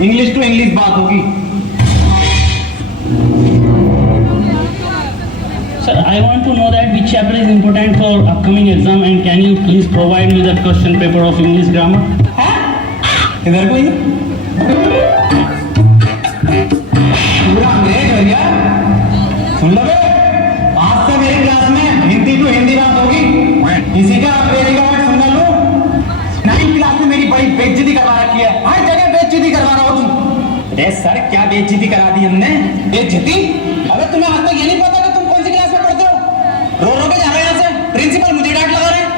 English to English बात होगी। Sir, I want to know that which chapter is important for upcoming exam and can you please provide me the question paper of English grammar? इधर कोई पूरा अंग्रेज हो गया। सुन लो बे, आज से मेरी क्लास में हिंदी टू हिंदी बात होगी। किसी का अंग्रेजी का वर्ड सुन लो। 9th क्लास में मेरी बड़ी बेइज्जती करवा रखी है, हर जगह बेइज्जती करवा रहा हो तुम। अरे सर, क्या बेइज्जती करा दी हमने? बेइज्जती? अबे तुम्हें आज तक ये नहीं पता कि तुम कौन सी क्लास में पढ़ते हो? रो रो के जा रहे हो यहाँ से, प्रिंसिपल मुझे डांट लगा रहे हैं।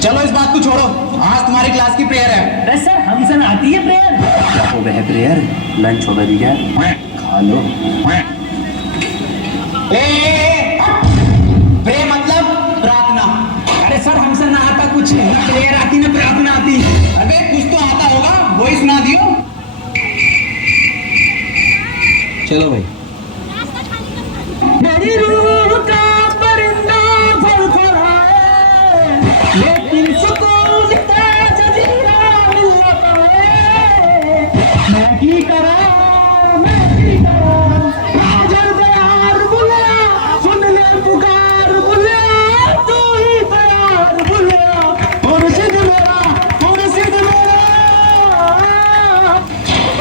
चलो इस बात को छोड़ो, आज तुम्हारी क्लास की प्रेयर है। अरे सर, हमसे ना आती है प्रेयर। क्या हो गया प्रेयर? लंच हो गया, खा लो। प्रे मतलब प्रार्थना। अरे सर, हमसे ना आता कुछ, ना प्रेयर आती ना प्रार्थना आती। अबे कुछ तो आता होगा, वही सुना दियो। चलो भाई। मेरी रूह का परिंदा फड़फड़ाए, लेकिन सुकून का जजीरा मिल न पाए। मैं की करा हाजर तैयार बुलिया, सुन ले पुकार बुलिया, तू ही तैयार बुलिया, मुर्शिद मेरा, मुर्शिद मेरा।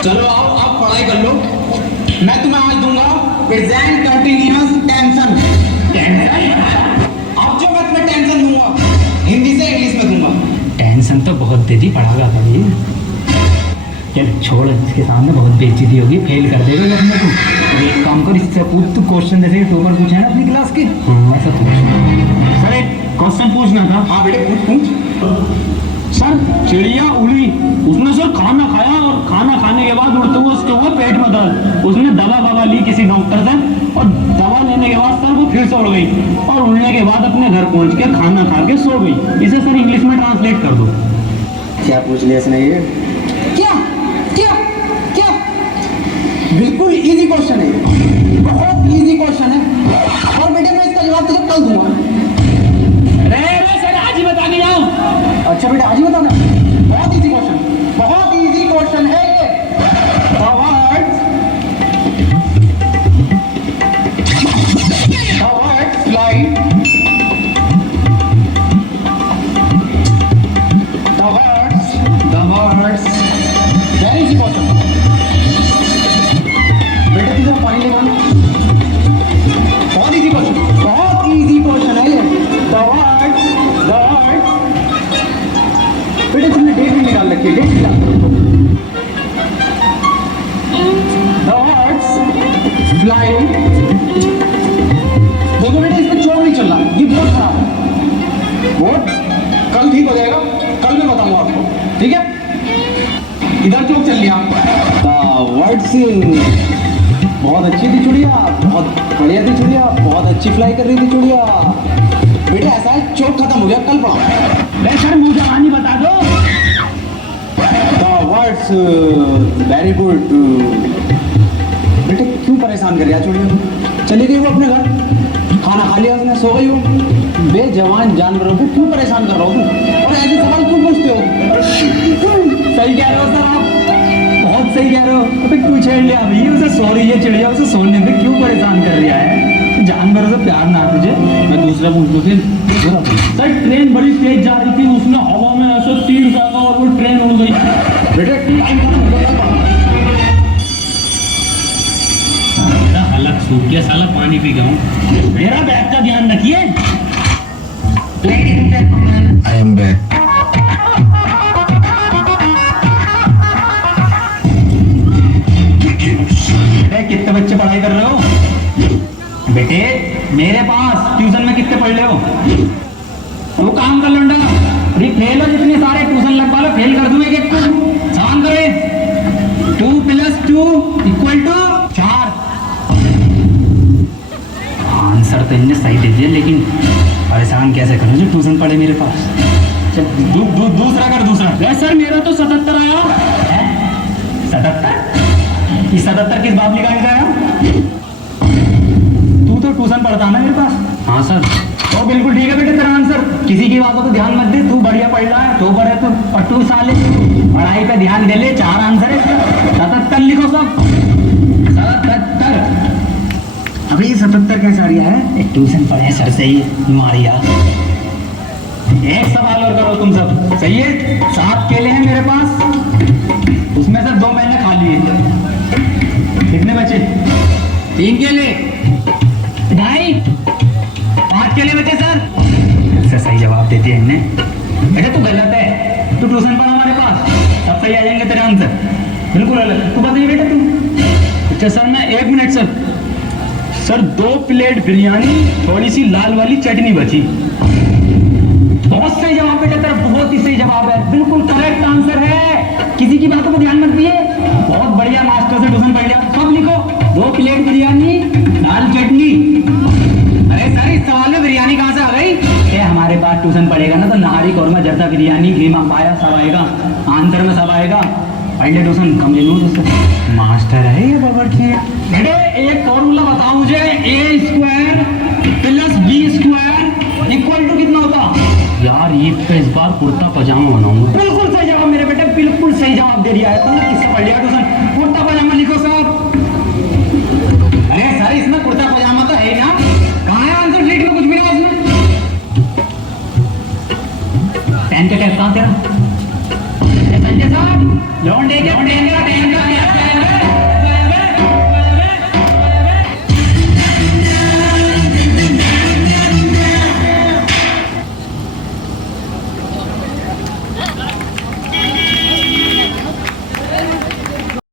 चलो आओ, आप पढ़ाई कर लो। मैं तुम्हें आज दूंगा प्रेजेंट कंटिन्यूअस टेंशन। अब जो मैं तुम्हें टेंशन दूंगा, हिंदी से इंग्लिश में दूंगा। टेंशन तो बहुत दे दी, पढ़ागा पढ़ी। चल छोड़, इसके सामने बहुत बेइज्जती होगी, फेल कर देगा अपने को। एक काम कर, इससे पूछ, तू क्वेश्चन जैसे टॉपर पूछा है ना अपनी क्लास के, हाँ ऐसा पूछ। सर, एक क्वेश्चन पूछना था। हाँ बेटे, पूछ। सर, चिड़िया उड़ी, उसने सर खाना खाया और खाना खाने के बाद उड़ते हुए उसके हुए पेट में दर्द। उसने दवा ववा ली किसी डॉक्टर से और दवा लेने के बाद सर वो फिर से उड़ गई और उड़ने के बाद अपने घर पहुंच के खाना खा के सो गई। इसे सर इंग्लिश में ट्रांसलेट कर दो। क्या पूछ लिया इसने ये? क्या क्या क्या? बिल्कुल इजी क्वेश्चन है, बहुत इजी क्वेश्चन है। और बेटे मैं इसका जवाब तुझे कल दूंगा। अरे सर, आज ही बता के जाओ। अच्छा बेटा, आज ही बताना। बहुत इजी क्वेश्चन, बहुत इजी क्वेश्चन है ये। The words fly. The words. Very easy question. बेटे तुझे पानी लेगा? बहुत इजी क्वेश्चन, बहुत इजी क्वेश्चन है ये। The words. बेटे तुमने डेट भी निकाल रखी है, डेट निकाल। The words fly. देखो बेटे, इसमें चोर नहीं चल रहा, ये बहुत खराब है। बहुत कल ठीक हो जाएगा, कल मैं बताऊंगा आपको, ठीक है? इधर चौक चल लिया। वर्ड्स बहुत अच्छी थी चिड़िया, बहुत बढ़िया थी चिड़िया, बहुत अच्छी फ्लाई कर रही थी चिड़िया। बेटे ऐसा है, चौक खत्म हो गया, कल पढ़ाओ। सर, मुझे कहानी बता दो। Words very good. बेटे क्यों परेशान कर रहा है चिड़िया? चली गई वो अपने घर, खाना खा लिया उसने, सो गई वो। बेजवान जानवरों को क्यों परेशान कर रहा हो तुम? और ऐसे सवाल क्यों पूछते हो? सही कह रहे हो सर आप, बहुत सही कह रहे हो। अबे क्यों छेड़ लिया अभी? उसे सो रही है चिड़िया, उसे सोने में क्यों परेशान कर रहा है? जानवरों से प्यार ना तुझे? मैं दूसरा पूछ लूँ फिर। सर, ट्रेन बड़ी तेज जा रही थी, उसने हवा में ऐसे तीर फेंका और वो ट्रेन उड़ गई। बेटे टाइम मेरा हलक सूख गया, साला पानी पी गया हूँ। मेरा बैग का ध्यान रखिए। I am back. कितने बच्चे पढ़ाई कर रहे हो? बेटे मेरे पास ट्यूशन में कितने पढ़ रहे हो? वो काम कर लूंगा, अरे फेल हो जितने सारे ट्यूशन लगवा लो, फेल कर दूंगा एक को। समान करे 2 + 2 = 4। आंसर तो इनने सही दे दिया, लेकिन परेशान कैसे करूं जो ट्यूशन पढ़े मेरे पास। चल दूसरा कर, दूसरा। सर मेरा तो 77 आया है। 77? ये 77 किस बाबली का आया? तू तो ट्यूशन पढ़ता है ना मेरे पास। हाँ सर। तो बिल्कुल ठीक है बेटे, तेरा आंसर। किसी की बातों पर ध्यान मत दे, तू बढ़िया पढ़ रहा है, तो पर है तू, और तू साले पढ़ाई पे ध्यान दे ले। 4 आंसर है, 77 77 लिखो सब, 77। अभी 77 कैसा आ रहा है? एक ट्यूशन पढ़े सर से ही मारिया। एक सवाल और करो तुम सब, सही है? 7 केले हैं मेरे पास, उसमें से 2 मैंने खा लिए, कितने बचे? 3 केले। 2.5, 5 केले बचे सर। इससे सही जवाब देती है इनने। बेटा तू गलत है, तू ट्यूशन पढ़ हमारे पास, सब सही आ जाएंगे तेरे आंसर। बिल्कुल अलग। तू बताइए बेटा तू। अच्छा सर मैं 1 मिनट सर 2 प्लेट बिरयानी, थोड़ी सी लाल वाली चटनी बची। बहुत सही जवाब बेटा तेरा, बहुत ही सही जवाब है, बिल्कुल करेक्ट आंसर है। किसी की बातों को ध्यान मत दिए, बहुत बढ़िया मास्टर से ट्यूशन पढ़ लिया। सब लिखो, 2 प्लेट बिरयानी, दाल चटनी। अरे सर इस सवाल में बिरयानी कहाँ से आ गई? ये हमारे पास ट्यूशन पढ़ेगा ना तो नहारी कौरमा जर्दा बिरयानी कीमा पाया सब आएगा, आंसर में सब आएगा। पहले ट्यूशन कम ले लूँ तुझसे। मास्टर है ये बावर्ची। बेटे एक फॉर्मूला बताओ मुझे, a² + b² इक्वल टू कितना होता? यार ये तो इस बार कुर्ता पजामा बनाऊंगा। बिल्कुल सही जवाब मेरे बेटे, बिल्कुल सही जवाब दे दिया है तूने। किससे पढ़ लिया ट्यूशन? कुर्ता पजामा लिखो साहब। अरे सर इसमें कुर्ता पजामा तो है ना? कहाँ है आंसर शीट में? कुछ भी नहीं है इसमें। पेन का टैप कहाँ तेरा?